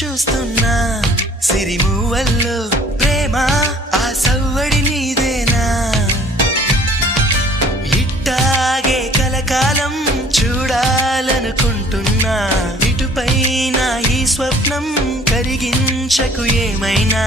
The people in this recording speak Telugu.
చూస్తున్నా సిరిమూవల్లో ప్రేమ ఆ సవ్వడి నీదేనా ఇట్టాగే కలకాలం చూడాలనుకుంటున్నా ఇటుపైన ఈ స్వప్నం కరిగించకు ఏమైనా